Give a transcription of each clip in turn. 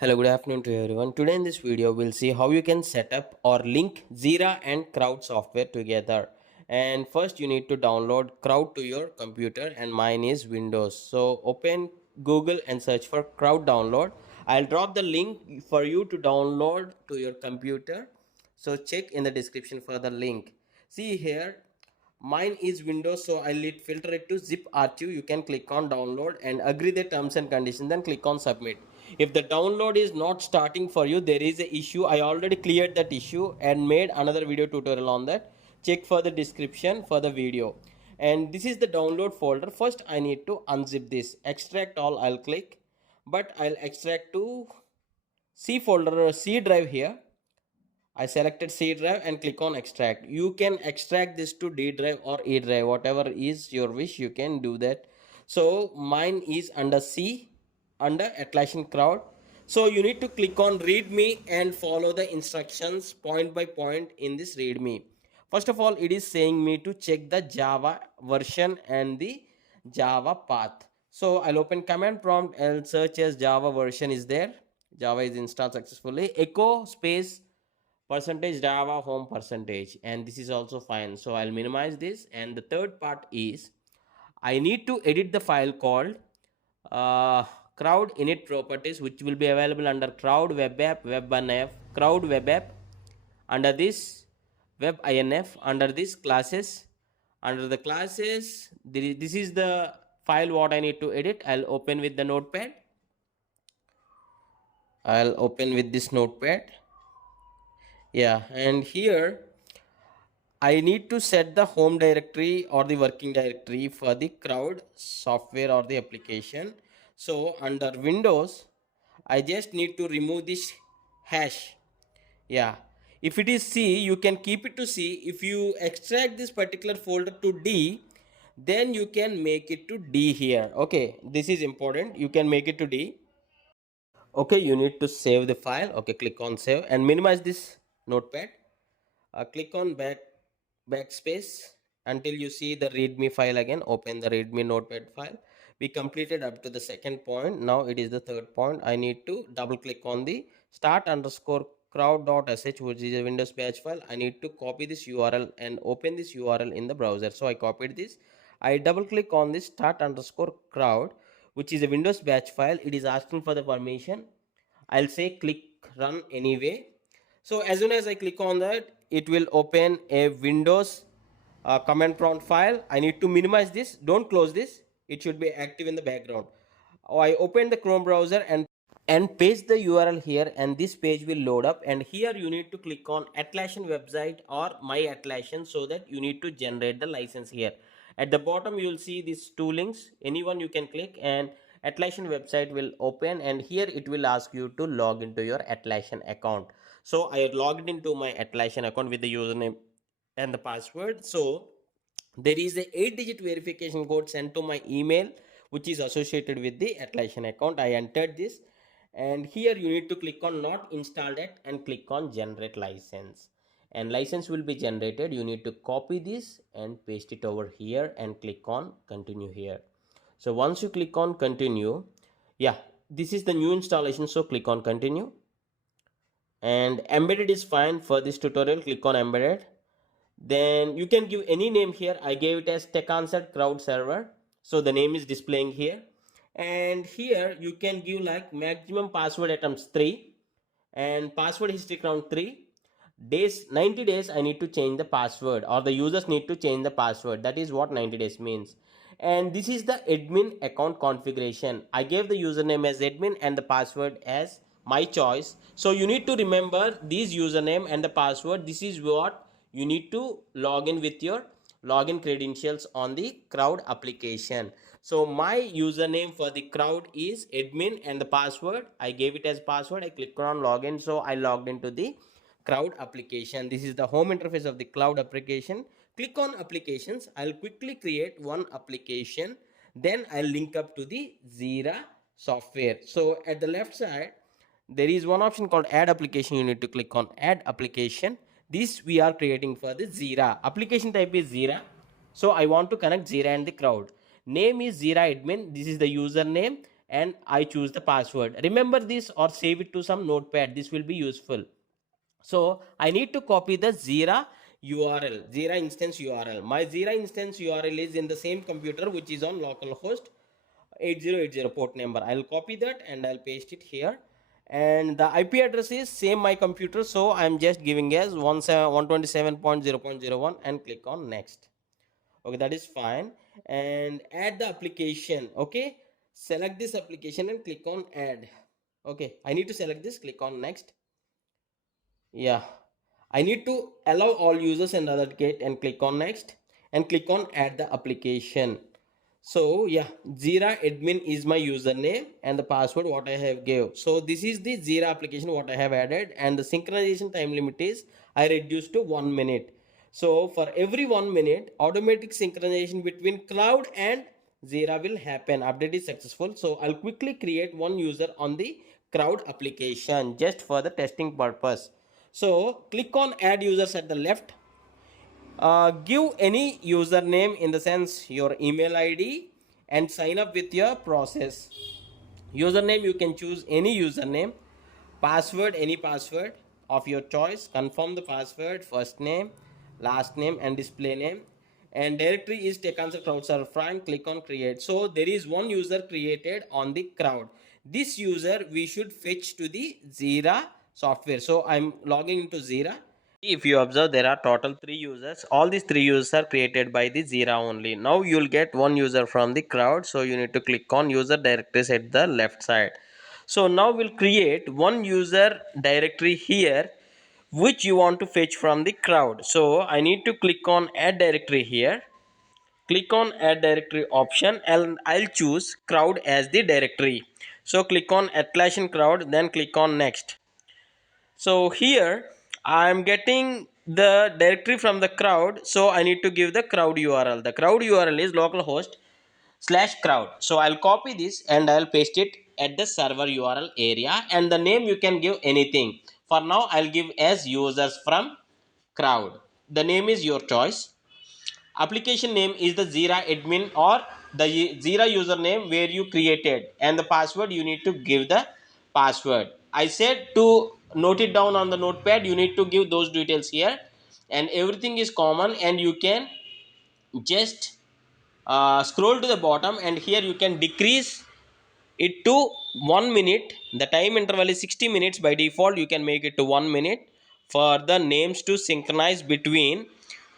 Hello, good afternoon to everyone. Today in this video, we'll see how you can set up or link Jira and Crowd software together. And first, you need to download Crowd to your computer, and mine is Windows. So open Google and search for Crowd download. I'll drop the link for you to download to your computer. So check in the description for the link. See here, mine is Windows, so I'll filter it to zip archive. You can click on download and agree the terms and conditions, then click on submit. If the download is not starting for you, there is a issue. I already cleared that issue and made another video tutorial on that. Check for the description for the video. And this is the download folder. First I need to unzip this, extract all. I'll click, but I'll extract to C folder or C drive here. I selected C drive and click on extract. You can extract this to D drive or E drive, whatever is your wish, you can do that. So mine is under C, under Atlassian Crowd. So you need to click on readme and follow the instructions point by point in this readme. First of all, it is saying me to check the Java version and the Java path. So I'll open command prompt and search as Java version is there. Java is installed successfully. Echo space percentage Java home percentage, and this is also fine. So I'll minimize this. And the third part is I need to edit the file called crowd init properties, which will be available under crowd web app web inf crowd web app, under this web inf, under this classes, under the classes. This is the file what I need to edit. I'll open with the notepad. I'll open with this notepad. Yeah, and here I need to set the home directory or the working directory for the Crowd software or the application. So under Windows, I just need to remove this hash. Yeah, if it is C, you can keep it to C. If you extract this particular folder to D, then you can make it to D here. Okay, this is important. You can make it to D. Okay, you need to save the file. Okay, click on save and minimize this notepad. Click on backspace until you see the readme file again. Open the readme notepad file. We completed up to the second point. Now it is the third point. I need to double click on the start_crowd.sh, which is a Windows batch file. I need to copy this URL and open this URL in the browser. So I copied this. I double click on this start_crowd, which is a Windows batch file. It is asking for the permission. I'll say click run anyway. So as soon as I click on that, it will open a Windows command prompt file. I need to minimize this. Don't close this. It should be active in the background. I open the Chrome browser and paste the URL here, and this page will load up. And here you need to click on Atlassian website or My Atlassian, so that you need to generate the license here. At the bottom you will see these two links. Anyone you can click and Atlassian website will open, and here it will ask you to log into your Atlassian account. So I logged into my Atlassian account with the username and the password. So there is a 8-digit verification code sent to my email, which is associated with the Atlassian account. I entered this, and here you need to click on not installed yet and click on generate license, and license will be generated. You need to copy this and paste it over here and click on continue here. So once you click on continue, yeah, this is the new installation. So click on continue. And embedded is fine for this tutorial. Click on embedded. Then you can give any name here. I gave it as TechAnswer Crowd Server, so the name is displaying here. And here you can give like maximum password attempts 3 and password history count 3 days. 90 days I need to change the password, or the users need to change the password. That is what 90 days means. And this is the admin account configuration. I gave the username as admin and the password as my choice. So you need to remember these username and the password. This is what you need to log in with your login credentials on the Crowd application. So my username for the Crowd is admin, and the password I gave it as password. I click on login, so I logged into the Crowd application. This is the home interface of the Cloud application. Click on applications. I'll quickly create one application, then I'll link up to the Jira software. So at the left side there is one option called add application. You need to click on add application. This we are creating for the Jira. Application type is Jira. So I want to connect Jira and the Crowd. Name is Jira admin. This is the username, and I choose the password. Remember this or save it to some notepad, this will be useful. So I need to copy the Jira URL, Jira instance URL. My Jira instance URL is in the same computer which is on localhost 8080 port number. I'll copy that and I'll paste it here. And the IP address is same my computer, so I'm just giving as 127.0.01 and click on next. Okay, that is fine. And add the application. Okay, select this application and click on add. Okay, I need to select this, click on next. Yeah, I need to allow all users and authenticate and click on next and click on add the application. So yeah, Jira admin is my username and the password what I have gave. So this is the Jira application what I have added, and the synchronization time limit is I reduced to 1 minute. So for every 1 minute, automatic synchronization between Cloud and Jira will happen. Update is successful. So I'll quickly create one user on the Crowd application just for the testing purpose. So click on add users at the left. Give any username, in the sense your email ID, and sign up with your process. Username, you can choose any username. Password, any password of your choice. Confirm the password, first name, last name, and display name. And directory is take answer crowd server file. Click on create. So there is one user created on the crowd. This user we should fetch to the Jira software. So I'm logging into Jira. If you observe, there are total 3 users. All these 3 users are created by the Jira only. Now you'll get one user from the crowd, so you need to click on user directories at the left side. So now we'll create one user directory here which you want to fetch from the crowd. So I need to click on add directory here. Click on add directory option and I'll choose crowd as the directory. So click on Atlassian Crowd, then click on next. So here I am getting the directory from the crowd, so I need to give the crowd URL. The crowd URL is localhost /crowd. So I'll copy this and I'll paste it at the server URL area, and the name you can give anything. For now I'll give as users from crowd. The name is your choice. Application name is the Jira admin or the Jira username where you created, and the password you need to give the password. I said to note it down on the notepad, you need to give those details here, and everything is common, and you can just scroll to the bottom, and here you can decrease it to 1 minute. The time interval is 60 minutes. By default you can make it to 1 minute for the names to synchronize between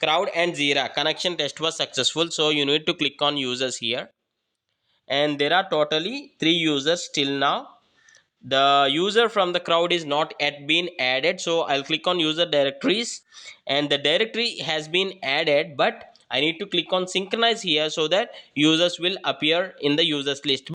crowd and Jira. Connection test was successful, so you need to click on users here, and there are totally 3 users till now. The user from the crowd is not yet been added, so I'll click on user directories, and the directory has been added, but I need to click on synchronize here so that users will appear in the users list.